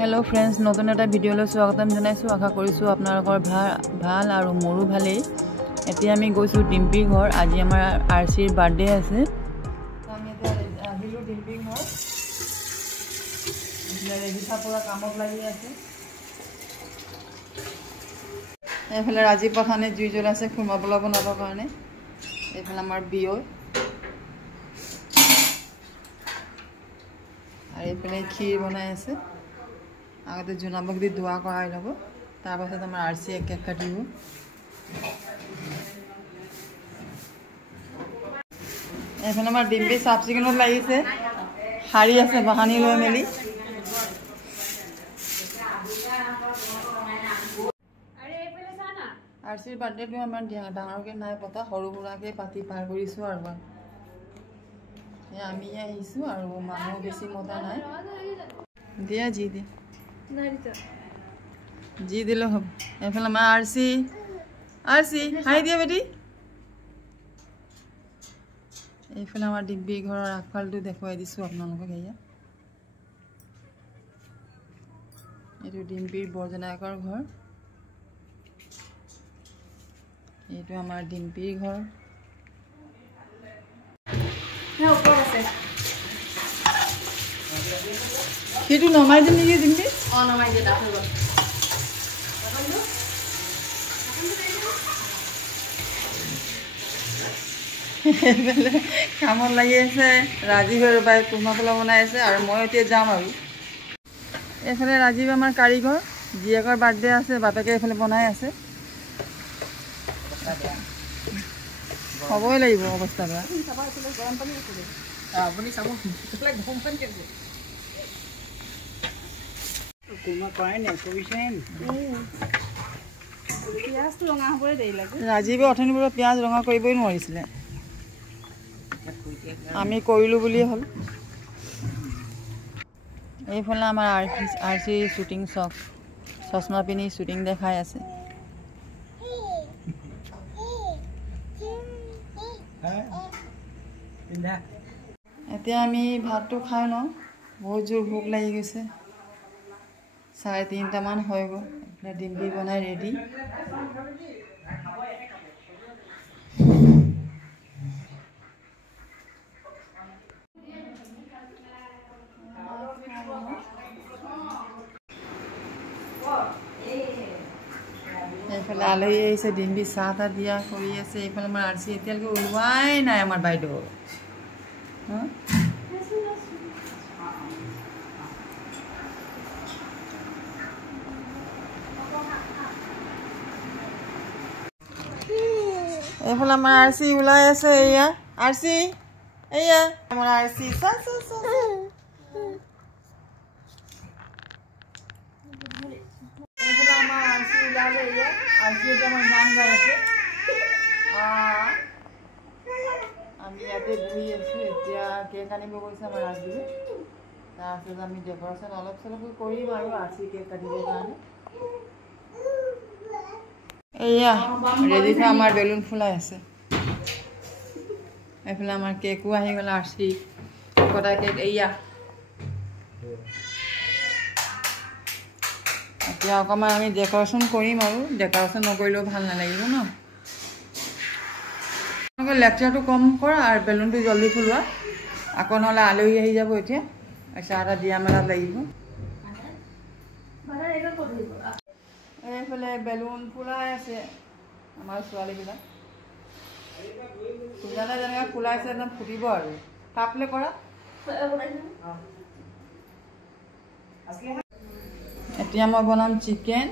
Hello friends नतुन एटा भिडिओলৈ स्वागतम জনাইছো আশা কৰিছো আপোনালোকৰ ভাল আৰু মোৰো ভালেই এতিয়া আমি গৈছো ডিম্পি ঘৰ আজি আমাৰ আৰচিৰ বাৰ্থডে আছে আমি এতিয়া আহিলো ডিম্পি ঘৰ এতিয়া ৰেজিতা পুৰা কামত লাগি আছে এফালে ৰাজীৱ পথানে জুই জ্বলাইছে খুমা বলা বনাবৰ কাৰণে এফালে আমাৰ বিয় আৰু এফালে ক্ষীৰ বনাই আছে আগতে জুনাবক দি দোয়া কৰাই লব তাৰ পাছত আমাৰ আৰচি এক এক কাটিব এফালে আমাৰ ডিম্পি সাফ চিকুণত লাগিছে শাৰী আছে বাহানি লৈ মেলি আৰচিৰ বাৰ্থডেটো আমাৰ ডাঙৰকৈ নাই পতা সৰু সুৰাকৈ পাতি পাৰ কৰিছোঁ আৰু আমি আহিছোঁ আৰু মানুহ বেছি মতা নাই দিয়া জি দে जी दिलो हम एफाले मा आरसी हाई दिया बेटी एफाले आमार डिम्पी घৰৰ আগফালটো দেখুৱাই দিছো আপোনালোকক এয়া এটো ডিম্পিৰ বৰজনাকৰ ঘৰ এটো আমাৰ ডিম্পিৰ ঘৰ হে ওপৰ আছে কিটো নমাই দিন নেকি ডিম্পি নমাই দে দাফল কামত লাগি আছে ৰাজীৱ আৰু বাই কুমা ফলা বনাই আছে আৰু মই এতিয়া যাম আৰু এফালে ৰাজীৱ আমাৰ কাৰিকৰ জীয়েকৰ বাৰ্থডে আছে বাপেকে এফালে বনাই আছে হ'বই লাগিব অৱস্থা বেয়া আপুনি চাব গৰম পানী আছে কুমা কৰাই নাই কৰিছেন পিঁয়াজটো ৰঙা হ'বই দেৰি লাগে ৰাজীৱে অথনিৰ পিঁয়াজ ৰঙা কৰিবই নোৱাৰিছিলে আমি কৰিলোঁ বুলিয়ে হ'ল এইফালে আমাৰ আৰচি শ্বুটিং চশমা পিন্ধি শ্বুটিং দেখাই আছে এতিয়া আমি ভাতটো খাই লওঁ বহুত জোৰ ভোক লাগি গৈছে 3:30 মান হৈ গ'ল এতিয়া ডিম্পি বনাই ৰেডি এইফালে আলহী আহিছে ডিম্পি চাহ তা দিয়া কৰি আছে এইফালে আমাৰ আৰচি এতিয়ালৈকে ওলোৱাই নাই আমাৰ বাইদেউ এইফালে আমাৰ আৰচি ওলাই আছে এয়া আৰচি এয়া আমাৰ আৰচি এইফালে আমাৰ আৰচি ওলালে এয়া আৰচি এতিয়া আমাৰ গান গাই আছে আমি ইয়াতে বহি আছো এতিয়া কেক আনিব গৈছে আমাৰ ৰাজীৱে তাৰপিছত আমি ডেকৰেশ্যন অলপ চলপ কৰিম আৰু আৰচি কেক কাটিবৰ কাৰণে এয়া ৰেজিতা আমাৰ বেলুন ফুলাই আছে এইফালে আমাৰ কেকো আহি গ'ল আৰচি কটা কেক এয়া এতিয়া অকণমান আমি ডেকৰেশ্যন কৰিম আৰু ডেকৰেশ্যন নকৰিলেও ভাল নালাগিব ন লেকচাৰটো কম কৰা আৰু বেলুনটো জলদি ফুলোৱা আকৌ নহ'লে আলহী আহি যাব এতিয়া চাহ এটা দিয়া মেলাত লাগিব এইফালে বেলুন ফুলাই আছে আমাৰ ছোৱালীবিলাক ফুলালে যেনেকৈ ফুলাইছে একদম ফুটিব আৰু তাপলে কৰা এতিয়া মই বনাম চিকেন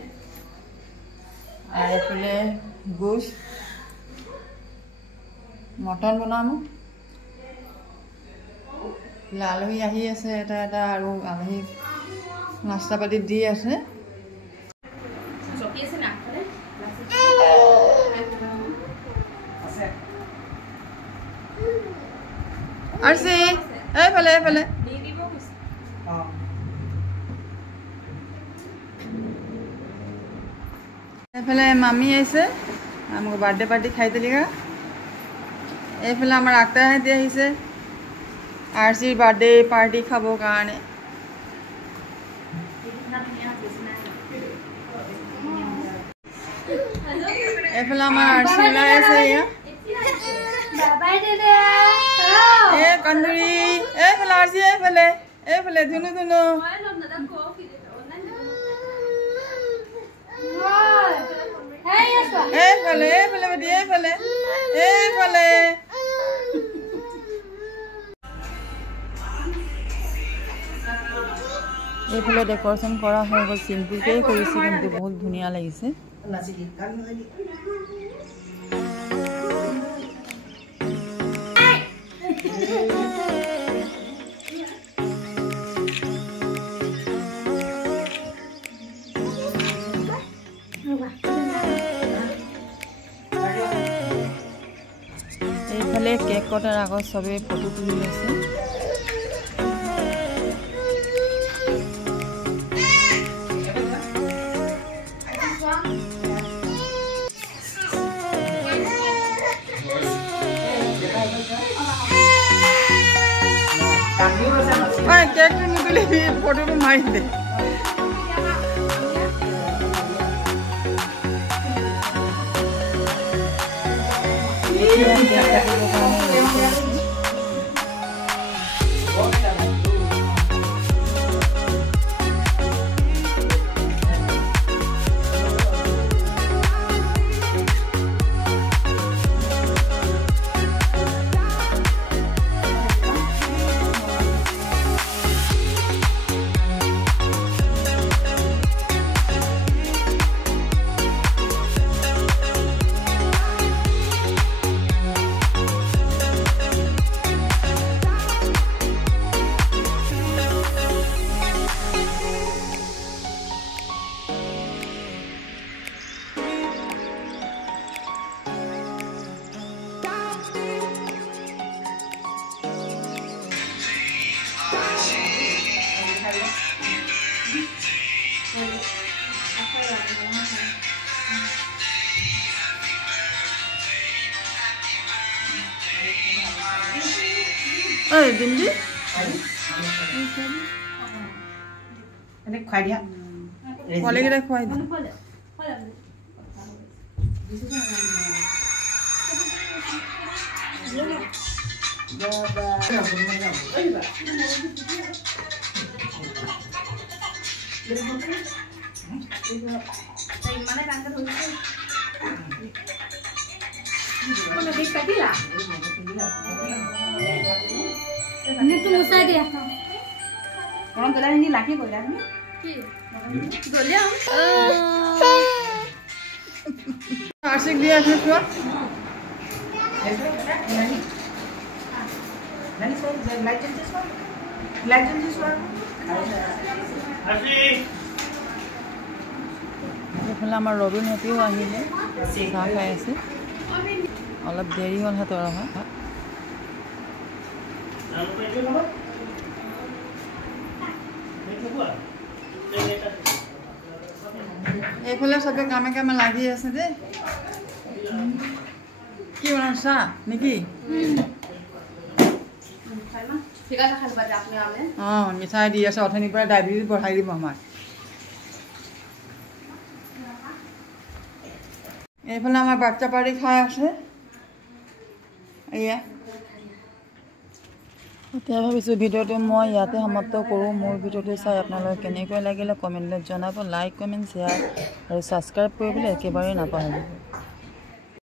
আৰু এইফালে গোছ মটন বনাম আলহী আহি আছে এটা এটা আৰু আলহী নাস্তা পাতি দি আছে আৰচি এইফালে এইফালে এইফালে মামী আহিছে আমাক বাৰ্থডে পাৰ্টি খাই দিলিগা এইফালে আমাৰ আক্তাৰহঁতে আহিছে আৰচিৰ বাৰ্থডে পাৰ্টি খাবৰ কাৰণে এইফালে আমাৰ আৰচি ওলাই আছে এয়া কন্দুৰি এইফালে আৰচি এইফালে ধুনু ধুনু এইফালে বেটি এইফালে এইফালে ডেকৰেশ্যন কৰা হৈ গ'ল চিম্পুলকেই কৰিছে কিন্তু বহুত ধুনীয়া লাগিছে এইফালে কেক কটাৰ আগত চবে ফটো তুলি লৈছে কেকটো নুতুলি ফটোটো মাৰি দে Ơi, đừng đi. Ini khoai dia. Boleh kita khoai. Ini tuh musai dia. Orang gelar ini laki gelar ni. Gelar. Asyik dia tu. Nani saya legend this one. Legend this one. Asyik. এইফালে আমাৰ ৰবিন হেপিও আহিলে চাহ খাই আছে অলপ দেৰি হ'ল হাতৰ অহা এইফালে চবে কামে কামে লাগি আছে দেই কি বনাম চাহ নেকি অঁ মিঠাই দি আছে অথনিৰ পৰা ডায়েবেটিছ বঢ়াই দিব আমাৰ এইফালে আমাৰ বাচ্চা পাৰ্টি খাই আছে এয়া এতিয়া ভাবিছোঁ ভিডিঅ'টো মই ইয়াতে সমাপ্ত কৰোঁ মোৰ ভিডিঅ'টো চাই আপোনালোকে কেনেকৈ লাগিলে কমেণ্টত জনাব লাইক কমেণ্ট শ্বেয়াৰ আৰু ছাবস্ক্ৰাইব কৰিবলৈ একেবাৰে নাপাহৰিব